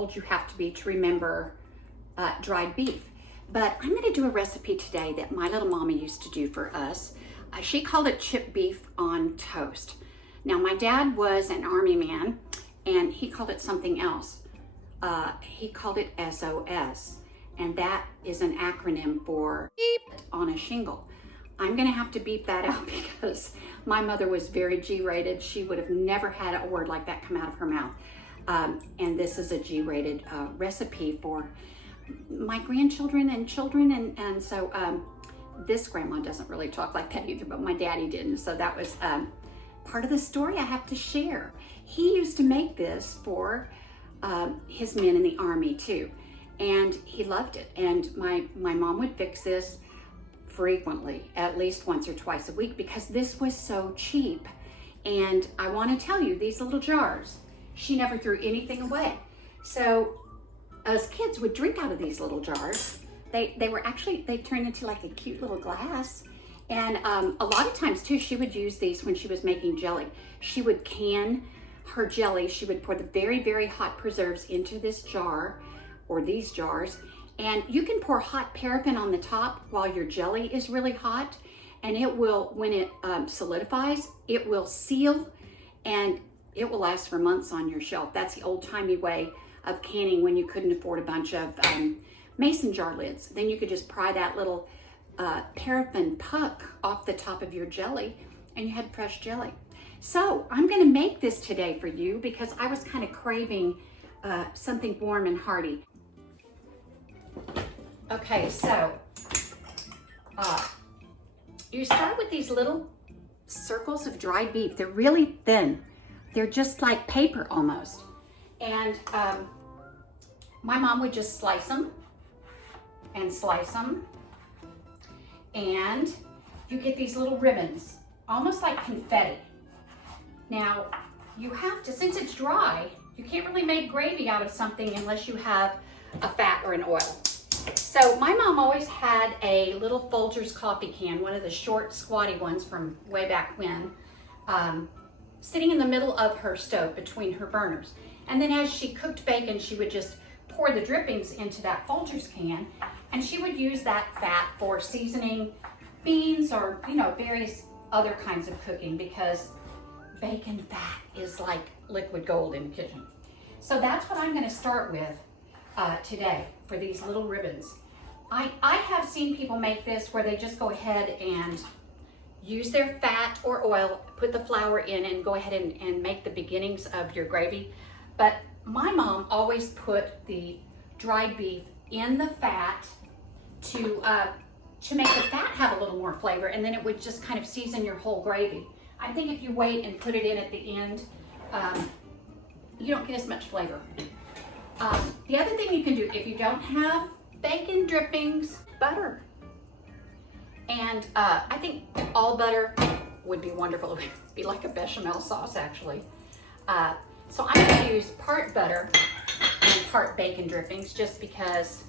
old you have to be to remember dried beef. But I'm gonna do a recipe today that my little mama used to do for us. She called it chipped beef on toast. Now my dad was an Army man and he called it something else. He called it S.O.S, and that is an acronym for beep on a shingle. I'm gonna have to beep that out because my mother was very G-rated. She would have never had a word like that come out of her mouth. And this is a G-rated recipe for my grandchildren and children, and so this grandma doesn't really talk like that either, but my daddy didn't, so that was part of the story I have to share. He used to make this for his men in the Army too, and he loved it, and my mom would fix this frequently, at least once or twice a week, because this was so cheap. And I want to tell you, these little jars, she never threw anything away. So us kids would drink out of these little jars. They were actually, they turned into like a cute little glass. And a lot of times too, she would use these when she was making jelly. She would can her jelly. She would pour the very, very hot preserves into this jar or these jars. And you can pour hot paraffin on the top while your jelly is really hot. And it will, when it solidifies, it will seal and it will last for months on your shelf. That's the old-timey way of canning when you couldn't afford a bunch of mason jar lids. Then you could just pry that little paraffin puck off the top of your jelly and you had fresh jelly. So I'm gonna make this today for you because I was kind of craving something warm and hearty. Okay, so you start with these little circles of dried beef. They're really thin. They're just like paper almost. And my mom would just slice them and slice them. And you get these little ribbons, almost like confetti. Now, you have to, since it's dry, you can't really make gravy out of something unless you have a fat or an oil. So my mom always had a little Folgers coffee can, one of the short, squatty ones from way back when, sitting in the middle of her stove between her burners. And then as she cooked bacon, she would just pour the drippings into that Folgers can, and she would use that fat for seasoning beans or, you know, various other kinds of cooking, because bacon fat is like liquid gold in the kitchen. So that's what I'm gonna start with today for these little ribbons. I have seen people make this where they just go ahead and use their fat or oil, put the flour in, and go ahead and make the beginnings of your gravy. But my mom always put the dried beef in the fat to make the fat have a little more flavor, and then it would just kind of season your whole gravy. I think if you wait and put it in at the end, you don't get as much flavor. The other thing you can do, if you don't have bacon drippings, butter. And I think all butter would be wonderful. It would be like a bechamel sauce, actually. So I'm gonna use part butter and part bacon drippings just because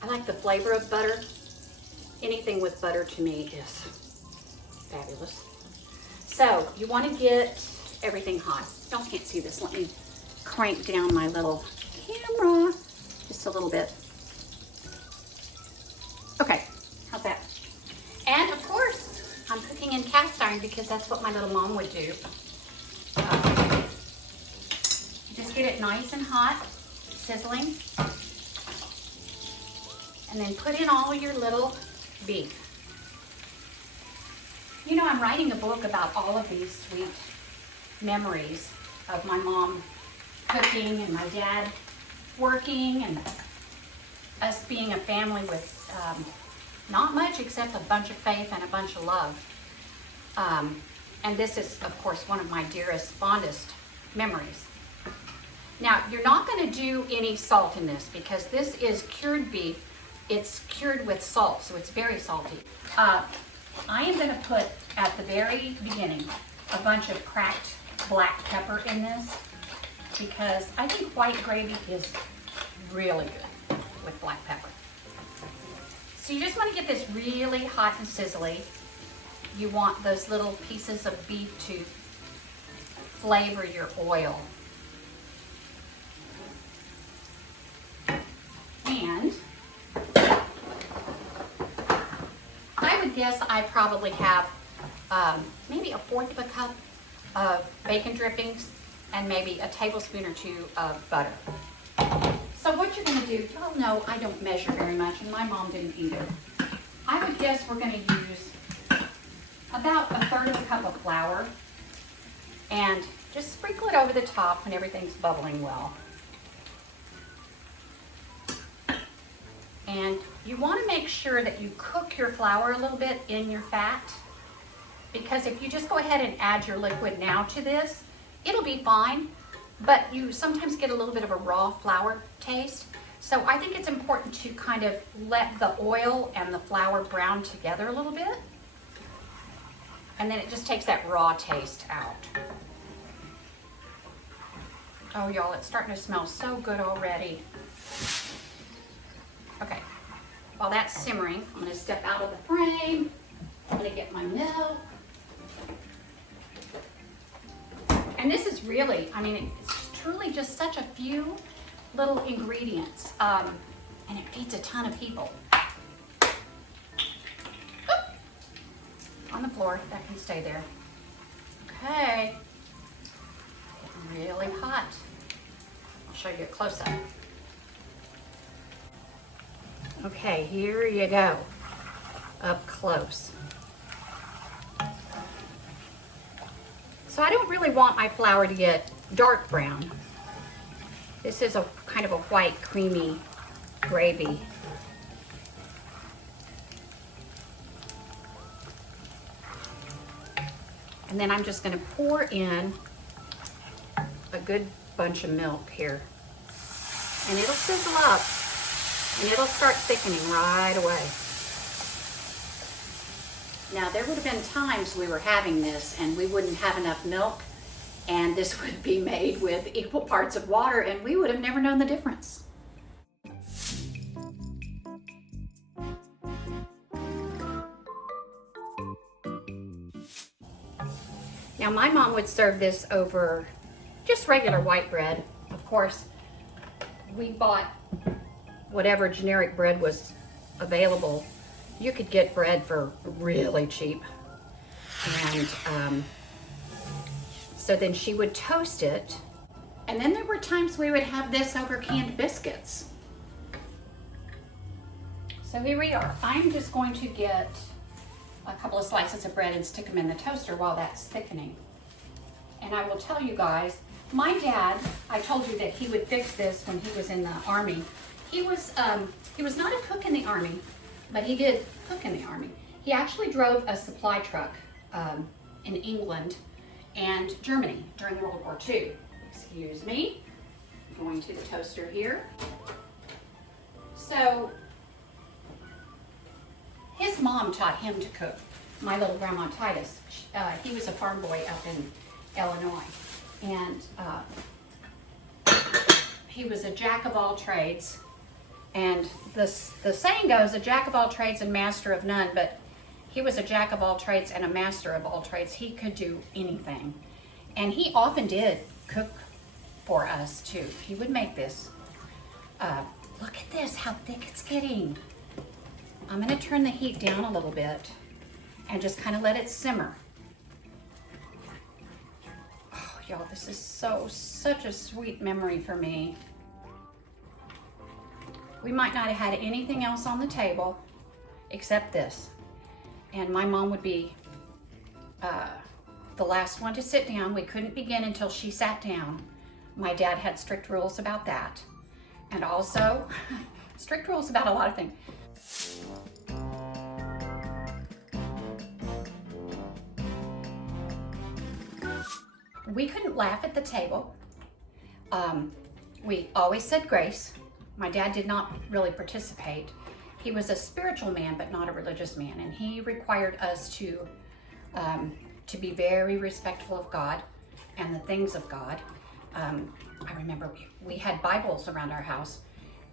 I like the flavor of butter. Anything with butter to me is fabulous. So you wanna get everything hot. Y'all can't see this. Let me crank down my little camera just a little bit. Okay, how's that? And of course, I'm cooking in cast iron because that's what my little mom would do. Just get it nice and hot, sizzling. And then put in all your little beef. You know, I'm writing a book about all of these sweet memories of my mom cooking and my dad working and us being a family with not much except a bunch of faith and a bunch of love. And this is, of course, one of my dearest, fondest memories. Now, you're not going to do any salt in this because this is cured beef. It's cured with salt, so it's very salty. I am going to put, at the very beginning, a bunch of cracked black pepper in this because I think white gravy is really good with black pepper. So you just want to get this really hot and sizzly. You want those little pieces of beef to flavor your oil. And I would guess I probably have maybe 1/4 of a cup of bacon drippings and maybe a tablespoon or 2 of butter. So what you're gonna do, y'all know I don't measure very much, and my mom didn't either. I would guess we're gonna use about 1/3 of a cup of flour and just sprinkle it over the top when everything's bubbling well. And you want to make sure that you cook your flour a little bit in your fat, because if you just go ahead and add your liquid now to this, it'll be fine, but you sometimes get a little bit of a raw flour taste. So I think it's important to kind of let the oil and the flour brown together a little bit, and then it just takes that raw taste out. Oh, y'all, it's starting to smell so good already. Okay, while that's simmering, I'm gonna step out of the frame. I'm gonna get my milk. And this is really, I mean, it's truly just such a few little ingredients, and it feeds a ton of people. Oop. On the floor, that can stay there. Okay, getting really hot. I'll show you a close-up. Okay, here you go, up close. So I don't really want my flour to get dark brown. This is a kind of a white, creamy gravy. And then I'm just gonna pour in a good bunch of milk here. And it'll sizzle up. And it'll start thickening right away. Now, there would have been times we were having this and we wouldn't have enough milk, and this would be made with equal parts of water, and we would have never known the difference. Now, my mom would serve this over just regular white bread. Of course, we bought whatever generic bread was available. You could get bread for really cheap. And so then she would toast it. And then there were times we would have this over canned biscuits. So here we are. I'm just going to get a couple of slices of bread and stick them in the toaster while that's thickening. And I will tell you guys, my dad, I told you that he would fix this when he was in the Army. He was not a cook in the Army, but he did cook in the Army. He actually drove a supply truck in England and Germany during World War II. Excuse me, going to the toaster here. So his mom taught him to cook, my little grandma Titus. He was a farm boy up in Illinois, and he was a jack of all trades. And the saying goes, a jack of all trades and master of none, but he was a jack of all trades and a master of all trades. He could do anything. And he often did cook for us too. He would make this. Look at this, how thick it's getting. I'm gonna turn the heat down a little bit and just kind of let it simmer. Oh, y'all, this is such a sweet memory for me. We might not have had anything else on the table except this. And my mom would be the last one to sit down. We couldn't begin until she sat down. My dad had strict rules about that. And also, strict rules about a lot of things. We couldn't laugh at the table. We always said grace. My dad did not really participate. He was a spiritual man, but not a religious man, and he required us to be very respectful of God and the things of God. I remember we had Bibles around our house,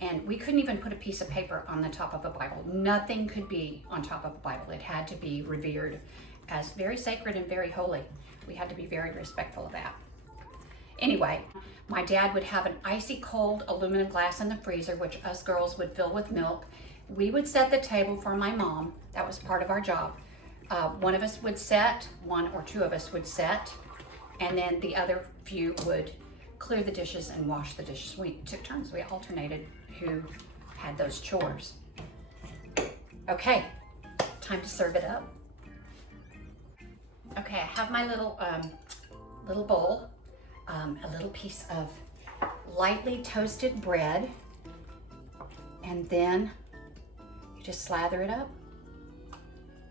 and we couldn't even put a piece of paper on the top of a Bible. Nothing could be on top of a Bible. It had to be revered as very sacred and very holy. We had to be very respectful of that. Anyway, my dad would have an icy cold aluminum glass in the freezer, which us girls would fill with milk. We would set the table for my mom. That was part of our job. One of us would set, one or two of us would set, and then the other few would clear the dishes and wash the dishes. We took turns, we alternated who had those chores. Okay, time to serve it up. Okay, I have my little bowl, a little piece of lightly toasted bread, and then you just slather it up.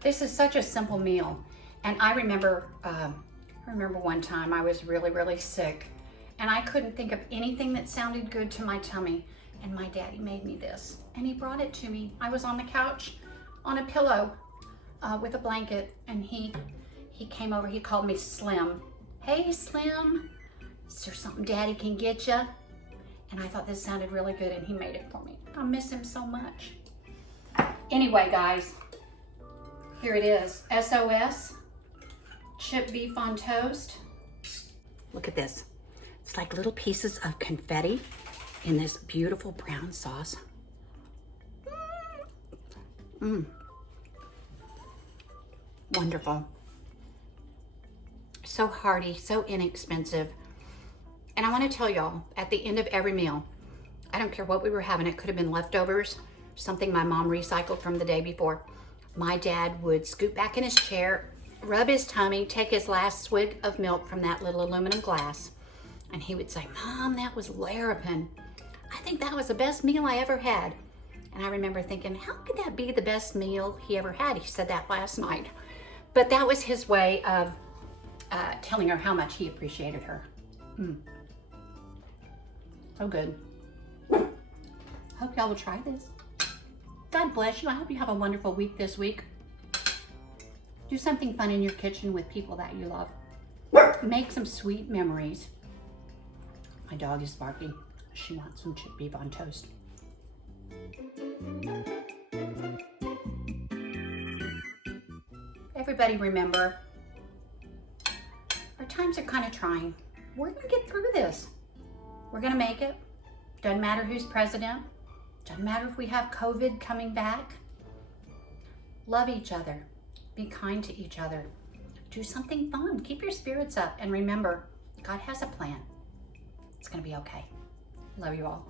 This is such a simple meal, and I remember one time I was really sick, and I couldn't think of anything that sounded good to my tummy, and my daddy made me this, and he brought it to me. I was on the couch on a pillow with a blanket, and he came over. He called me Slim. Hey Slim, is there something Daddy can get you? And I thought this sounded really good, and he made it for me. I miss him so much. Anyway, guys, here it is. S.O.S. chipped beef on toast. Look at this. It's like little pieces of confetti in this beautiful brown sauce. Wonderful. So hearty, so inexpensive. And I want to tell y'all, at the end of every meal, I don't care what we were having, it could have been leftovers, something my mom recycled from the day before. My dad would scoot back in his chair, rub his tummy, take his last swig of milk from that little aluminum glass, and he would say, Mom, that was Larapin. I think that was the best meal I ever had. And I remember thinking, how could that be the best meal he ever had? He said that last night. But that was his way of telling her how much he appreciated her. So good. Hope y'all will try this. God bless you. I hope you have a wonderful week this week. Do something fun in your kitchen with people that you love. Make some sweet memories. My dog is barking. She wants some chipped beef on toast. Everybody remember, our times are kind of trying. We're gonna get through this. We're gonna make it. Doesn't matter who's president. Doesn't matter if we have COVID coming back. Love each other. Be kind to each other. Do something fun. Keep your spirits up. And remember, God has a plan. It's gonna be okay. Love you all.